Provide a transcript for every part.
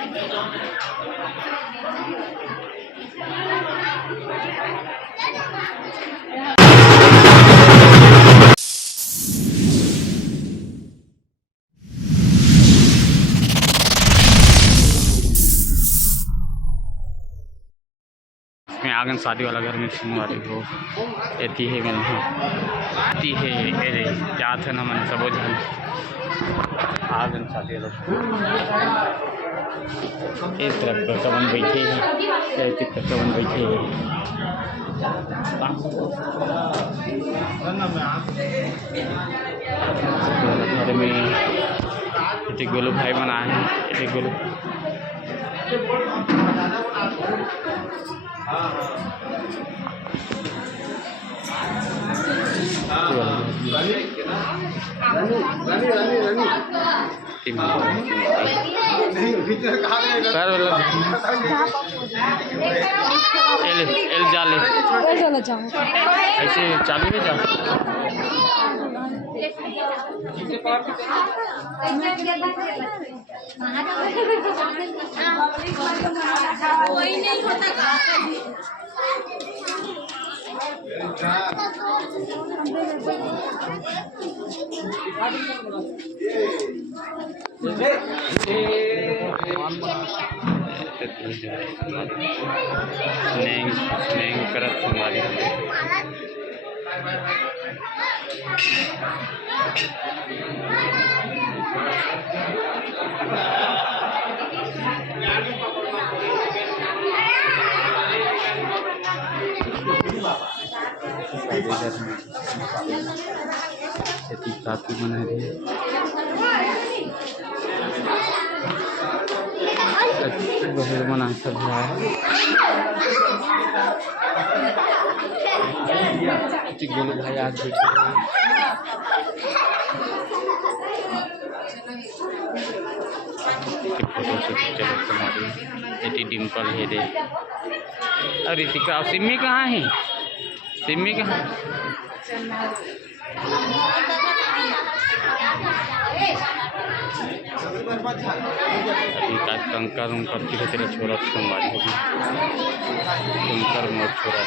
मैं आंगन शादी वाला घर में सुनवारी हो एती है मैंने आती है ये क्या था ना मैंने सब जान आंगन शादी वाला इस तरफ कवन बैठे हैं इस तरफ कवन बैठे हैं घर में इतने गोलू भाई बना है इतने गोलू एल जाले ऐसे चालू है जा कोई नहीं होता नहीं करत हमारी काफी बना है बहुत मना सब है गोलू भाई आज फोटो डिम्पल है रे और ऋतिका सिम्मी कहाँ है सिम्मी कहाँ अभी कंकर उनकर धीरे धीरे छोड़ा संवारी होगी कंकर मोर छोड़ा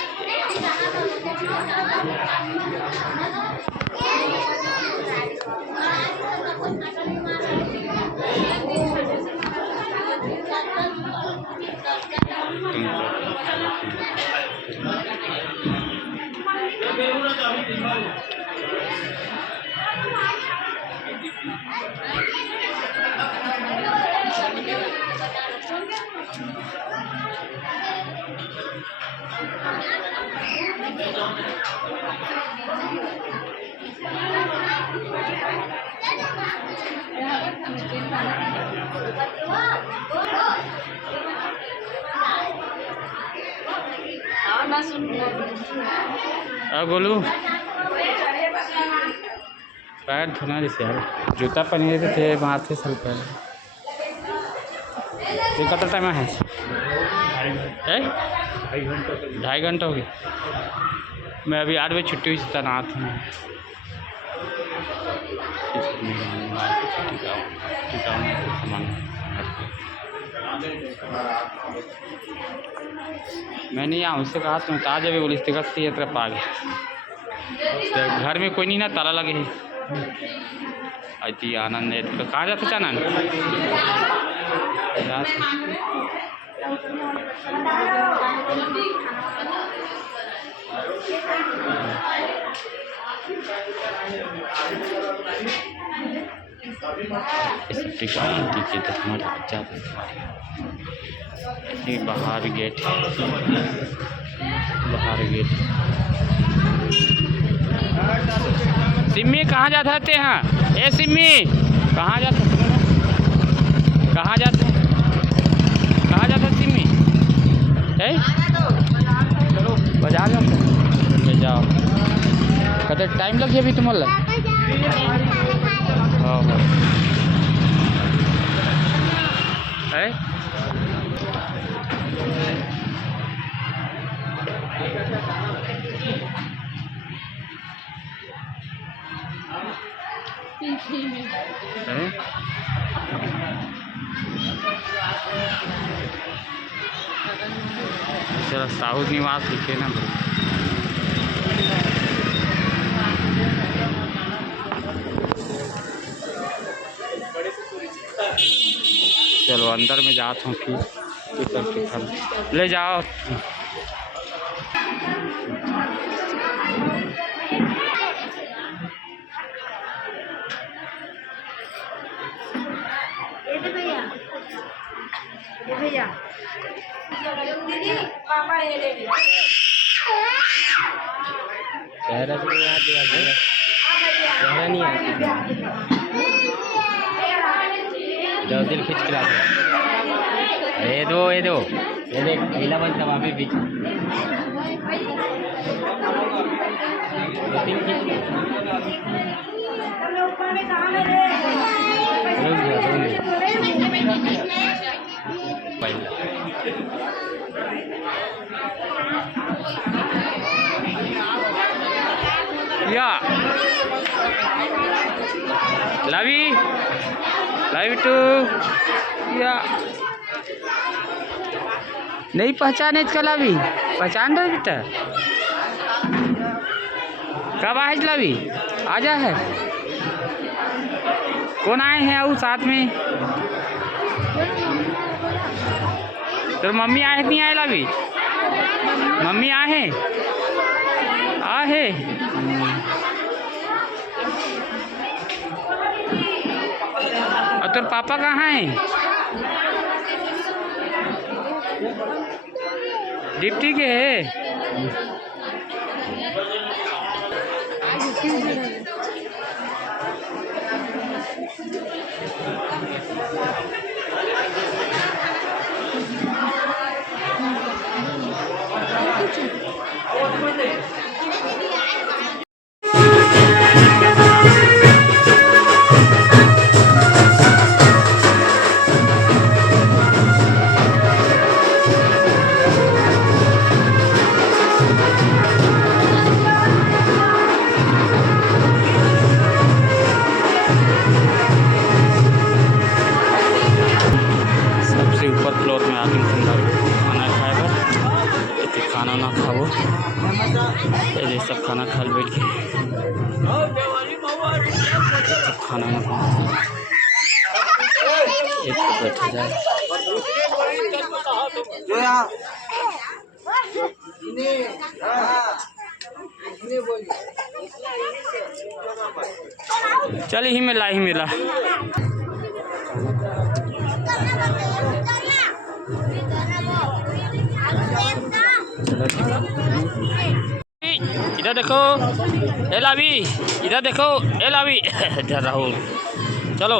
गोलू पैर धोना जैसे यार जूता पहने थे वहाँ थे साल पहले ये कितना टाइम है 2.5 घंटा हो गया मैं अभी 8 बजे छुट्टी हुई से तैनात हूँ मैंने यहाँ उससे कहा तुम ताज अभी बोली तिकट से तरफ आ गया घर में कोई नहीं ना ताला लगे है अति आनंद है तो कहाँ जाते चानन बाहर गेट सिम्मी कहाँ जाते हैं ए सिम्मी कहाँ जाते सिम्मी बाजार जाते ले जाओ कते टाइम लगे अभी तुम्हारा है चलो साहू निवास लिखे ना। चलो अंदर में जाता हूँ फिर टिकट ले जाओ। भैया दीदी पापा ये ले लिया चेहरा तो याद दिया चेहरा नहीं आता। जो दिल खींच के लाते ये दो ये देख नीला बनता वहाँ पे बीच या लवी टू या नहीं पहचाने इसका लवी पहचान रहे बेटा कब आए लवी आजा है कौन आए हैं वो साथ में तो मम्मी आए नहीं आए लवी मम्मी आए और तेरे पापा कहाँ हैं डिप्टी के है ऊपर फ्लोर में आदमी खाना खाएगा खाना ना खाओ ये सब खाना खा बैठ के खाना ना खाओ एक तो बैठ जाए चल ही मिला इधर देखो ए लावी इधर देखो ए लावी इधर राहुल चलो